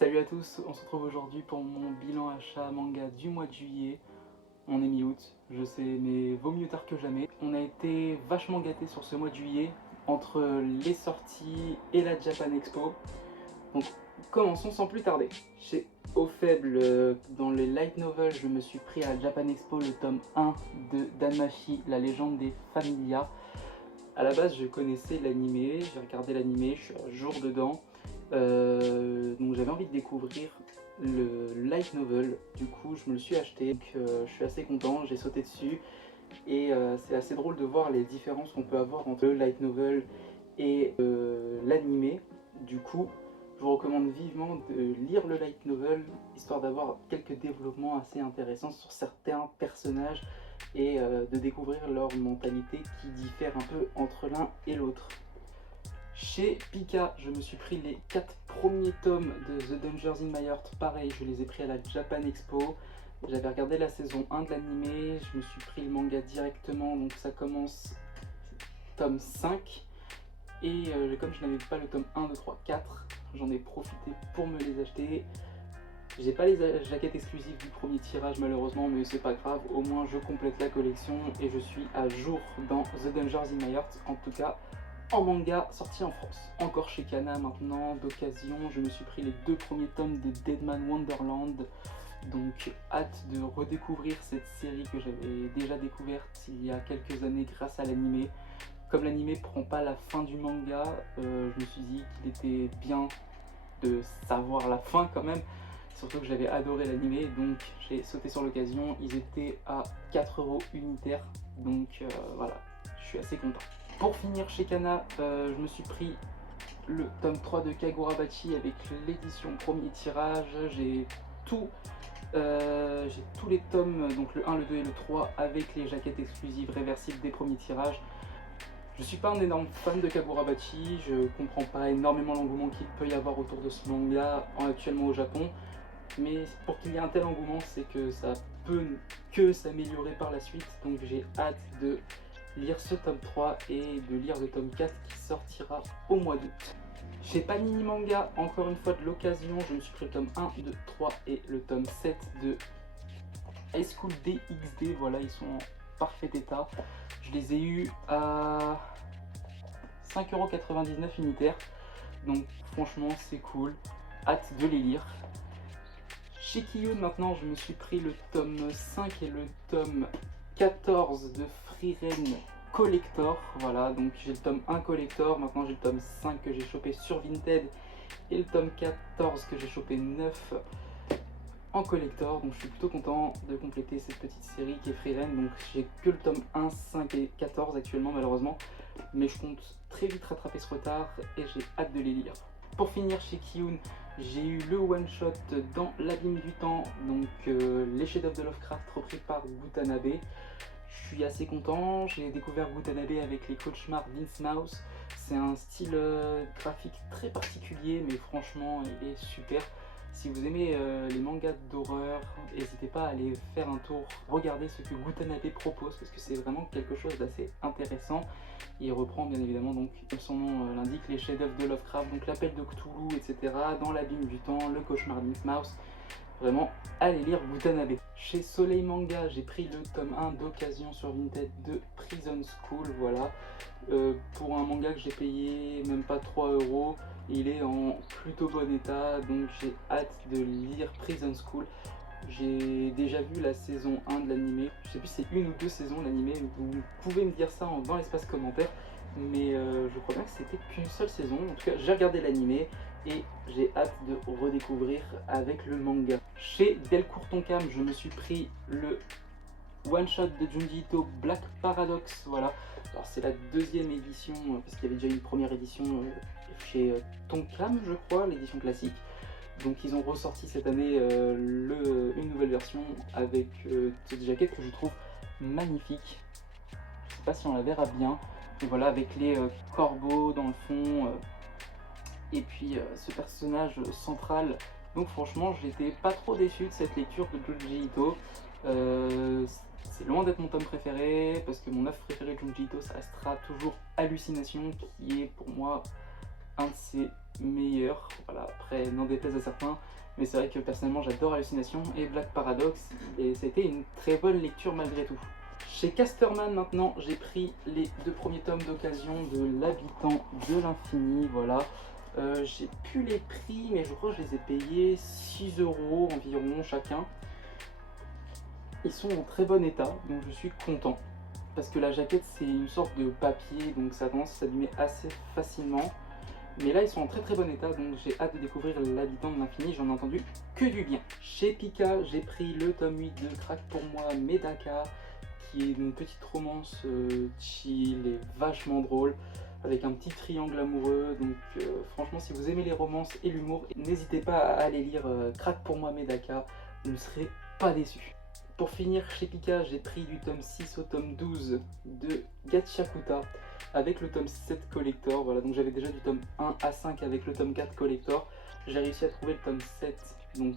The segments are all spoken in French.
Salut à tous, on se retrouve aujourd'hui pour mon bilan achat manga du mois de juillet. On est mi-août, je sais, mais vaut mieux tard que jamais. On a été vachement gâtés sur ce mois de juillet, entre les sorties et la Japan Expo. Donc commençons sans plus tarder. Chez Au Faible, dans les light novels, je me suis pris à la Japan Expo le tome 1 de Danmachi, la légende des Familias. À la base, je connaissais l'animé, j'ai regardé l'animé, je suis à jour dedans. Donc j'avais envie de découvrir le light novel, du coup je me le suis acheté, donc je suis assez content, j'ai sauté dessus et c'est assez drôle de voir les différences qu'on peut avoir entre le light novel et l'animé. Du coup je vous recommande vivement de lire le light novel, histoire d'avoir quelques développements assez intéressants sur certains personnages et de découvrir leur mentalité qui diffère un peu entre l'un et l'autre. Chez Pika, je me suis pris les 4 premiers tomes de The Dangers in My Heart. Pareil, je les ai pris à la Japan Expo. J'avais regardé la saison 1 de l'animé, je me suis pris le manga directement, donc ça commence tome 5. Et comme je n'avais pas le tome 1, 2, 3, 4, j'en ai profité pour me les acheter. J'ai pas les jaquettes exclusives du premier tirage malheureusement, mais c'est pas grave, au moins je complète la collection et je suis à jour dans The Dangers in My Heart, en tout cas en manga sorti en France. Encore chez Kana maintenant, d'occasion, je me suis pris les 2 premiers tomes de Deadman Wonderland. Donc hâte de redécouvrir cette série que j'avais déjà découverte il y a quelques années grâce à l'animé. Comme l'animé prend pas la fin du manga, je me suis dit qu'il était bien de savoir la fin quand même. Surtout que j'avais adoré l'animé, donc j'ai sauté sur l'occasion. Ils étaient à 4 € unitaires, donc voilà, je suis assez content. Pour finir chez Kana, je me suis pris le tome 3 de Kagurabachi avec l'édition premier tirage. J'ai tous les tomes, donc le 1, le 2 et le 3 avec les jaquettes exclusives réversibles des premiers tirages. Je suis pas un énorme fan de Kagurabachi, je comprends pas énormément l'engouement qu'il peut y avoir autour de ce manga actuellement au Japon. Mais pour qu'il y ait un tel engouement, c'est que ça peut que s'améliorer par la suite. Donc j'ai hâte de lire ce tome 3 et de lire le tome 4 qui sortira au mois d'août. Chez Panini Manga, encore une fois de l'occasion, je me suis pris le tome 1, 2, 3 et le tome 7 de High School DxD. Voilà, ils sont en parfait état. Je les ai eus à 5,99 € unitaire. Donc franchement c'est cool, hâte de les lire. Chez Kiyun maintenant, je me suis pris le tome 5 et le tome 14 de Frieren Collector. Voilà, donc j'ai le tome 1 Collector, maintenant j'ai le tome 5 que j'ai chopé sur Vinted et le tome 14 que j'ai chopé 9 en collector. Donc je suis plutôt content de compléter cette petite série qui est Frieren. Donc j'ai que le tome 1, 5 et 14 actuellement malheureusement, mais je compte très vite rattraper ce retard et j'ai hâte de les lire. Pour finir chez Kiyun, j'ai eu le one shot dans l'abîme du temps, donc les chefs-d'œuvre de Lovecraft repris par Gutanabe. Je suis assez content, j'ai découvert Gutanabe avec les cauchemars d'Innsmouth. C'est un style graphique très particulier, mais franchement il est super. Si vous aimez les mangas d'horreur, n'hésitez pas à aller faire un tour, regarder ce que Gutanabe propose, parce que c'est vraiment quelque chose d'assez intéressant. Il reprend bien évidemment, donc, comme son nom l'indique, les chefs-d'œuvre de Lovecraft, donc l'appel de Cthulhu, etc., dans l'abîme du temps, le cauchemar d'Innsmouth. Vraiment, allez lire Gutanabe. Chez Soleil Manga, j'ai pris le tome 1 d'occasion sur Vinted de Prison School, voilà. Pour un manga que j'ai payé même pas 3 €, il est en plutôt bon état, donc j'ai hâte de lire Prison School. J'ai déjà vu la saison 1 de l'animé, je sais plus si c'est une ou deux saisons l'animé, vous pouvez me dire ça dans l'espace commentaire, mais je crois bien que c'était qu'une seule saison. En tout cas, j'ai regardé l'animé et j'ai hâte de redécouvrir avec le manga. Chez Delcourt Tonkam, je me suis pris le one shot de Junji Ito Black Paradox, voilà. Alors c'est la deuxième édition, parce qu'il y avait déjà une première édition chez Tonkam, je crois, l'édition classique. Donc ils ont ressorti cette année une nouvelle version avec cette jaquette que je trouve magnifique. Je sais pas si on la verra bien, mais voilà, avec les corbeaux dans le fond, et puis ce personnage central. Donc franchement, j'étais pas trop déçu de cette lecture de Junji Ito. C'est loin d'être mon tome préféré, parce que mon œuvre préférée de Junji Ito, ça restera toujours Hallucination, qui est pour moi un de ses meilleurs, voilà, après n'en déplaise à certains, mais c'est vrai que personnellement j'adore Hallucination et Black Paradox, et ça a été une très bonne lecture malgré tout. Chez Casterman maintenant, j'ai pris les 2 premiers tomes d'occasion de L'Habitant de l'Infini, voilà. J'ai plus les prix, mais je crois que je les ai payés 6 € environ chacun. Ils sont en très bon état, donc je suis content. Parce que la jaquette c'est une sorte de papier, donc ça tendance à s'abîmer assez facilement. Mais là ils sont en très bon état, donc j'ai hâte de découvrir L'Habitant de l'Infini, j'en ai entendu que du bien. Chez Pika, j'ai pris le tome 8 de Craque pour moi Medaka, qui est une petite romance chill et vachement drôle, avec un petit triangle amoureux. Donc franchement, si vous aimez les romances et l'humour, n'hésitez pas à aller lire Craque pour moi Medaka, vous ne serez pas déçus. Pour finir, chez Pika, j'ai pris du tome 6 au tome 12 de Gachakuta avec le tome 7 collector. Voilà, donc j'avais déjà du tome 1 à 5 avec le tome 4 collector. J'ai réussi à trouver le tome 7 donc,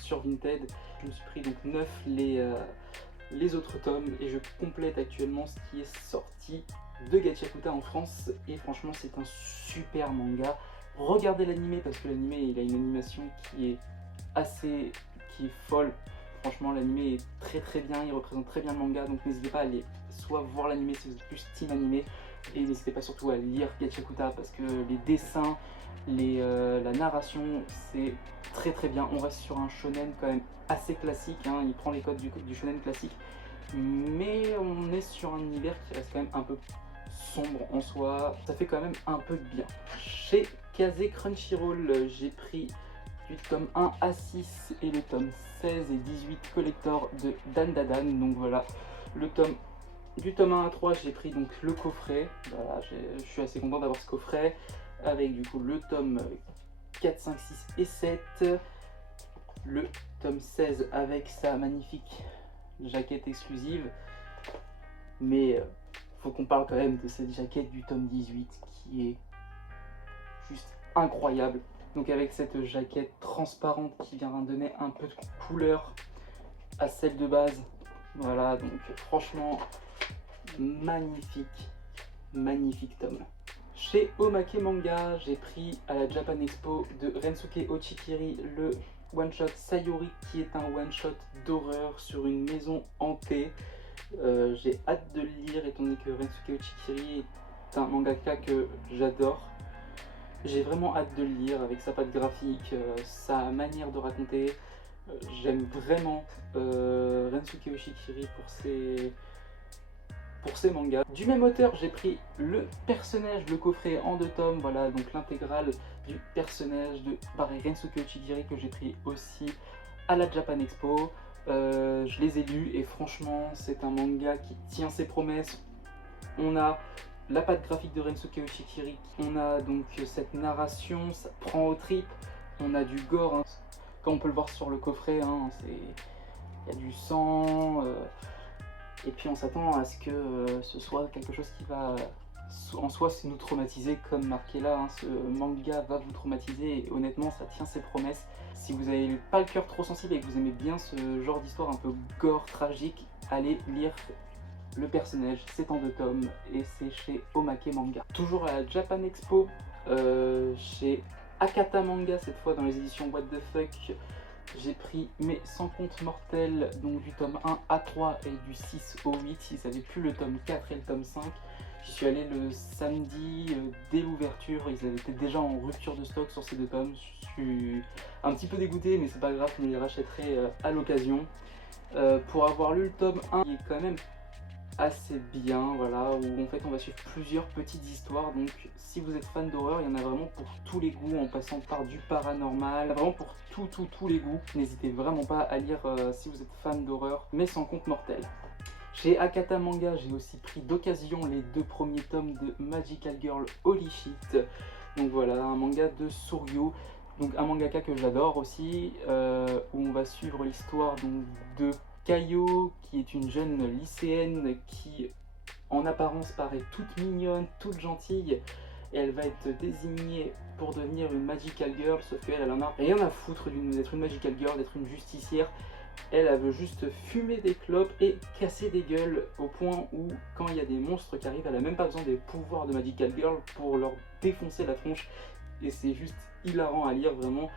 sur Vinted. Je me suis pris donc 9 les autres tomes et je complète actuellement ce qui est sorti de Gachakuta en France. Et franchement, c'est un super manga. Regardez l'animé parce que l'animé, il a une animation qui est folle. Franchement, l'animé est très bien, il représente très bien le manga, donc n'hésitez pas à aller soit voir l'animé si vous êtes plus team animé, et n'hésitez pas surtout à lire Gachakuta parce que les dessins, la narration, c'est très bien. On reste sur un shonen quand même assez classique, hein. Il prend les codes du shonen classique, mais on est sur un univers qui reste quand même un peu sombre en soi, ça fait quand même un peu de bien. Chez Kazé Crunchyroll, j'ai pris du tome 1 à 6 et le tome 16 et 18 collector de Dandadan. Donc voilà, du tome 1 à 3, j'ai pris donc le coffret. Voilà, je suis assez content d'avoir ce coffret avec du coup le tome 4, 5, 6 et 7, le tome 16 avec sa magnifique jaquette exclusive, mais faut qu'on parle quand même de cette jaquette du tome 18 qui est juste incroyable. Donc avec cette jaquette transparente qui vient donner un peu de couleur à celle de base. Voilà, donc franchement, magnifique tome. Chez Omake Manga, j'ai pris à la Japan Expo de Rensuke Ochikiri le one-shot Sayori, qui est un one-shot d'horreur sur une maison hantée. J'ai hâte de le lire étant donné que Rensuke Ochikiri est un mangaka que j'adore. J'ai vraiment hâte de le lire avec sa patte graphique, sa manière de raconter. J'aime vraiment Rensuke Ochikiri pour ses mangas. Du même auteur, j'ai pris le personnage, le coffret en 2 tomes, voilà, donc l'intégrale du personnage de Rensuke Ochikiri que j'ai pris aussi à la Japan Expo. Je les ai lus et franchement, c'est un manga qui tient ses promesses. On a la patte graphique de Rensuke Ochikiri, on a donc cette narration, ça prend aux tripes, on a du gore, hein. Comme on peut le voir sur le coffret, hein, il y a du sang, et puis on s'attend à ce que ce soit quelque chose qui va en soi nous traumatiser, comme marqué là, hein. Ce manga va vous traumatiser et honnêtement ça tient ses promesses. Si vous n'avez pas le cœur trop sensible et que vous aimez bien ce genre d'histoire un peu gore, tragique, allez lire le personnage. C'est en 2 tomes et c'est chez Omake Manga. Toujours à la Japan Expo, chez Akata Manga, cette fois dans les éditions What the Fuck, j'ai pris mes 100 contes mortels, donc du tome 1 à 3 et du 6 au 8. Ils n'avaient plus le tome 4 et le tome 5. J'y suis allé le samedi dès l'ouverture, ils avaient été déjà en rupture de stock sur ces 2 tomes. Je suis un petit peu dégoûté, mais c'est pas grave, je me les rachèterai à l'occasion. Pour avoir lu le tome 1, il est quand même assez bien, voilà, où en fait on va suivre plusieurs petites histoires. Donc si vous êtes fan d'horreur, il y en a vraiment pour tous les goûts, en passant par du paranormal, vraiment pour tous les goûts. N'hésitez vraiment pas à lire si vous êtes fan d'horreur, mais sans compte mortel. Chez Akata Manga, j'ai aussi pris d'occasion les 2 premiers tomes de Magical Girl Holy Shit. Donc voilà, un manga de Suryu, donc un mangaka que j'adore aussi, où on va suivre l'histoire de Kayo, qui est une jeune lycéenne qui en apparence paraît toute mignonne, toute gentille, et elle va être désignée pour devenir une Magical Girl, sauf qu'elle elle en a rien à foutre d'être une Magical Girl, d'être une justicière. Elle veut juste fumer des clopes et casser des gueules, au point où quand il y a des monstres qui arrivent, elle n'a même pas besoin des pouvoirs de Magical Girl pour leur défoncer la tronche et c'est juste hilarant à lire vraiment,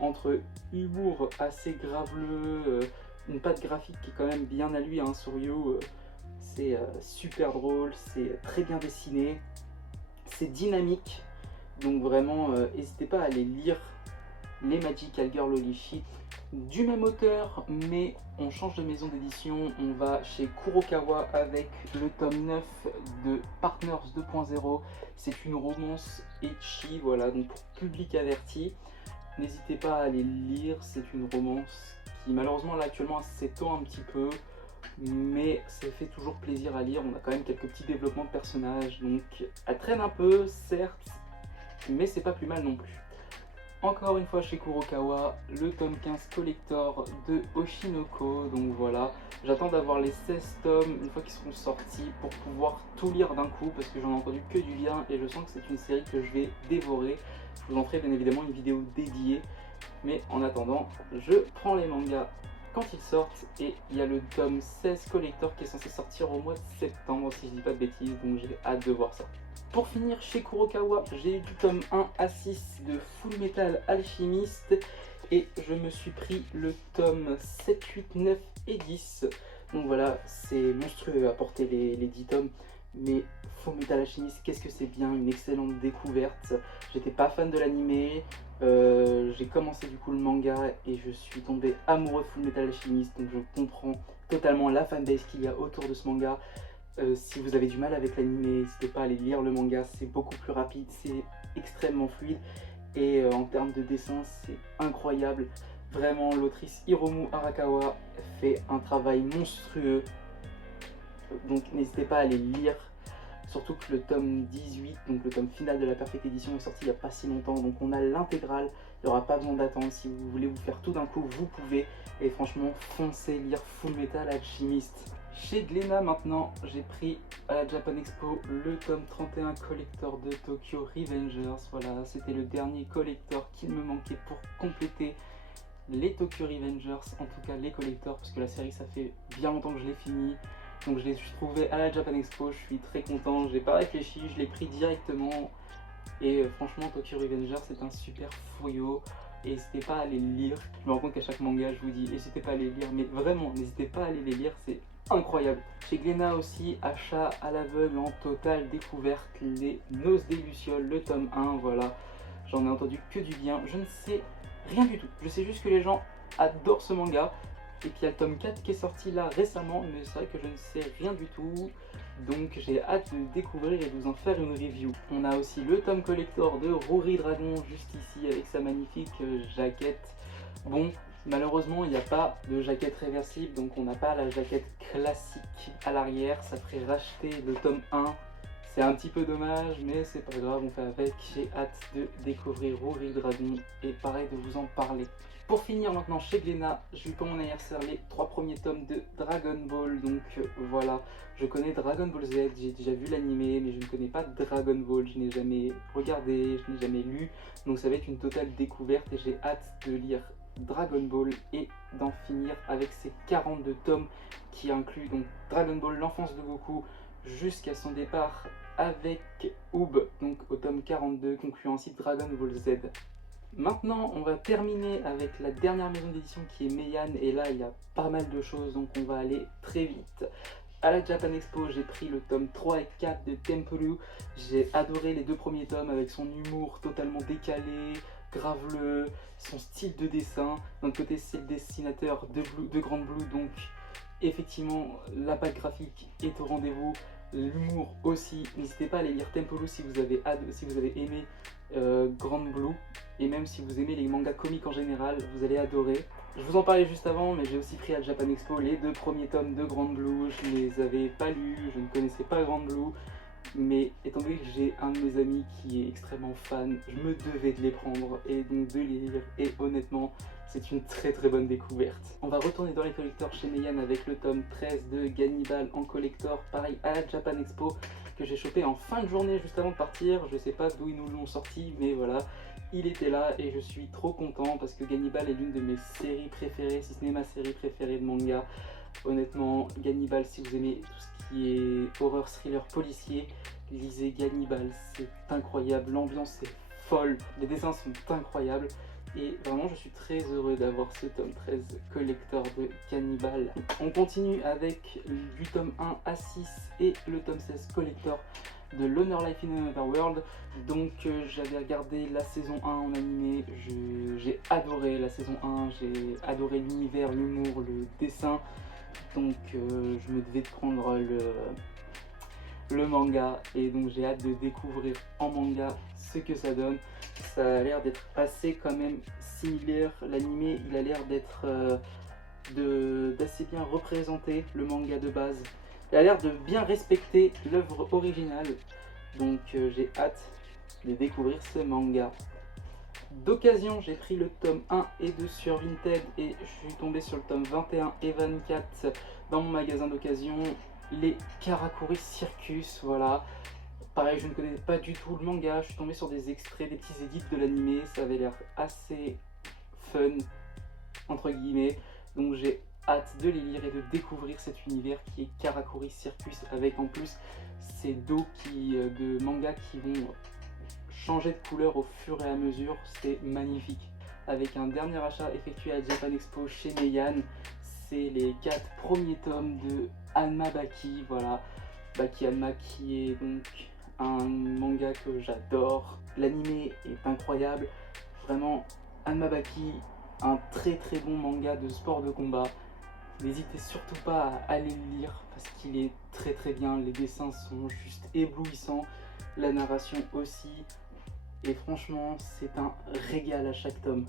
entre humour assez graveleux, une patte graphique qui est quand même bien à lui hein, sur You, c'est super drôle, c'est très bien dessiné, c'est dynamique, donc vraiment n'hésitez pas à aller lire les Magical Girl Holy Shit du même auteur, mais on change de maison d'édition, on va chez Kurokawa avec le tome 9 de Partners 2.0. C'est une romance ecchi, voilà, donc pour public averti. N'hésitez pas à aller lire, c'est une romance qui malheureusement là actuellement s'étend un petit peu, mais ça fait toujours plaisir à lire. On a quand même quelques petits développements de personnages, donc elle traîne un peu, certes, mais c'est pas plus mal non plus. Encore une fois chez Kurokawa, le tome 15 collector de Oshinoko, donc voilà, j'attends d'avoir les 16 tomes une fois qu'ils seront sortis pour pouvoir tout lire d'un coup parce que j'en ai entendu que du bien et je sens que c'est une série que je vais dévorer. Je vous en ferai bien évidemment une vidéo dédiée, mais en attendant, je prends les mangas quand ils sortent et il y a le tome 16 collector qui est censé sortir au mois de septembre si je dis pas de bêtises, donc j'ai hâte de voir ça. Pour finir, chez Kurokawa, j'ai eu du tome 1 à 6 de Full Metal Alchemist et je me suis pris le tome 7, 8, 9 et 10. Donc voilà, c'est monstrueux à porter les 10 tomes, mais Full Metal Alchemist, qu'est-ce que c'est bien, une excellente découverte. J'étais pas fan de l'animé, j'ai commencé du coup le manga et je suis tombé amoureux de Full Metal Alchemist, donc je comprends totalement la fanbase qu'il y a autour de ce manga. Si vous avez du mal avec l'anime, n'hésitez pas à aller lire le manga, c'est beaucoup plus rapide, c'est extrêmement fluide et en termes de dessin c'est incroyable. Vraiment l'autrice Hiromu Arakawa fait un travail monstrueux, donc n'hésitez pas à aller lire. Surtout que le tome 18, donc le tome final de la Perfect Edition est sorti il n'y a pas si longtemps, donc on a l'intégrale, il n'y aura pas besoin d'attendre, si vous voulez vous faire tout d'un coup, vous pouvez, et franchement foncez lire Full Metal Alchemist. Chez Glénat maintenant, j'ai pris à la Japan Expo le tome 31 collector de Tokyo Revengers, voilà, c'était le dernier collector qu'il me manquait pour compléter les Tokyo Revengers, en tout cas les collectors, parce que la série ça fait bien longtemps que je l'ai fini. Donc je l'ai trouvé à la Japan Expo, je suis très content, j'ai pas réfléchi, je l'ai pris directement. Et franchement Tokyo Revengers c'est un super fouillot. Et n'hésitez pas à aller le lire. Je me rends compte qu'à chaque manga je vous dis n'hésitez pas à aller lire, mais vraiment n'hésitez pas à aller les lire, c'est incroyable. Chez Glénat aussi, achat à l'aveugle en totale découverte, les Noces des Lucioles, le tome 1, voilà. J'en ai entendu que du bien, je ne sais rien du tout. Je sais juste que les gens adorent ce manga. Et puis il y a le tome 4 qui est sorti là récemment, mais c'est vrai que je ne sais rien du tout. Donc j'ai hâte de découvrir et de vous en faire une review. On a aussi le tome collector de Rory Dragon juste ici avec sa magnifique jaquette. Bon, malheureusement il n'y a pas de jaquette réversible, donc on n'a pas la jaquette classique à l'arrière. Ça ferait racheter le tome 1. C'est un petit peu dommage, mais c'est pas grave, on fait avec. J'ai hâte de découvrir Rory Dragon et pareil de vous en parler. Pour finir maintenant chez Glénat, j'ai eu pour mon anniversaire les 3 premiers tomes de Dragon Ball, donc voilà, je connais Dragon Ball Z, j'ai déjà vu l'animé, mais je ne connais pas Dragon Ball, je n'ai jamais regardé, je n'ai jamais lu, donc ça va être une totale découverte et j'ai hâte de lire Dragon Ball et d'en finir avec ces 42 tomes qui incluent donc Dragon Ball l'enfance de Goku jusqu'à son départ avec Oob, donc au tome 42, concluant ainsi Dragon Ball Z. Maintenant, on va terminer avec la dernière maison d'édition qui est Meian, et là il y a pas mal de choses, donc on va aller très vite. À la Japan Expo, j'ai pris le tome 3 et 4 de Tempuru. J'ai adoré les 2 premiers tomes avec son humour totalement décalé, graveleux, son style de dessin. D'un côté, c'est le dessinateur de Grand Blue, donc effectivement, la patte graphique est au rendez-vous. L'humour aussi. N'hésitez pas à aller lire Tempuru si vous avez aimé Grand Blue, et même si vous aimez les mangas comiques en général, vous allez adorer. Je vous en parlais juste avant, mais j'ai aussi pris à Japan Expo les 2 premiers tomes de Grand Blue. Je ne les avais pas lus, je ne connaissais pas Grand Blue, mais étant donné que j'ai un de mes amis qui est extrêmement fan, je me devais de les prendre et donc de les lire, et honnêtement c'est une très bonne découverte. On va retourner dans les collectors chez Meian avec le tome 13 de Gannibal en collector, pareil à la Japan Expo, que j'ai chopé en fin de journée juste avant de partir. Je sais pas d'où ils nous l'ont sorti, mais voilà, il était là et je suis trop content parce que Gannibal est l'une de mes séries préférées, si ce n'est ma série préférée de manga. Honnêtement, Gannibal, si vous aimez tout ce qui est horreur, thriller, policier, lisez Gannibal, c'est incroyable, l'ambiance est folle, les dessins sont incroyables et vraiment je suis très heureux d'avoir ce tome 13 collector de Cannibal. On continue avec du tome 1 à 6 et le tome 16 collector de Loner Life in Another World. Donc j'avais regardé la saison 1 en animé, j'ai adoré la saison 1, j'ai adoré l'univers, l'humour, le dessin, donc je me devais de prendre le manga et donc j'ai hâte de découvrir en manga ce que ça donne. Ça a l'air d'être assez quand même similaire, l'animé il a l'air d'être d'assez bien représenter le manga de base. Il a l'air de bien respecter l'œuvre originale, donc j'ai hâte de découvrir ce manga. D'occasion, j'ai pris le tome 1 et 2 sur Vinted et je suis tombé sur le tome 21 et 24 dans mon magasin d'occasion, les Karakuri Circus, voilà. Pareil, je ne connais pas du tout le manga, je suis tombé sur des extraits, des petits édits de l'animé, ça avait l'air assez fun, entre guillemets, donc j'ai hâte de les lire et de découvrir cet univers qui est Karakuri Circus, avec en plus ces dos de manga qui vont changer de couleur au fur et à mesure, c'est magnifique. Avec un dernier achat effectué à Japan Expo chez Meian, c'est les 4 premiers tomes de Hanma Baki, voilà, Baki Hanma qui est donc un manga que j'adore. L'animé est incroyable, vraiment Hanma Baki, un très bon manga de sport de combat. N'hésitez surtout pas à aller le lire parce qu'il est très bien, les dessins sont juste éblouissants, la narration aussi, et franchement c'est un régal à chaque tome.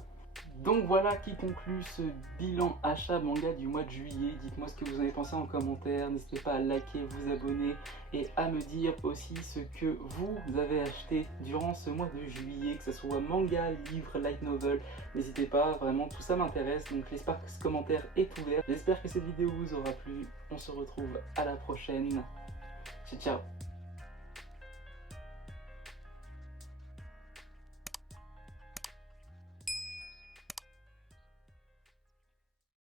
Donc voilà qui conclut ce bilan achat manga du mois de juillet. Dites-moi ce que vous en avez pensé en commentaire, n'hésitez pas à liker, vous abonner et à me dire aussi ce que vous avez acheté durant ce mois de juillet, que ce soit manga, livre, light novel, n'hésitez pas, vraiment tout ça m'intéresse, donc j'espère que ce commentaire est ouvert, j'espère que cette vidéo vous aura plu, on se retrouve à la prochaine, ciao ciao.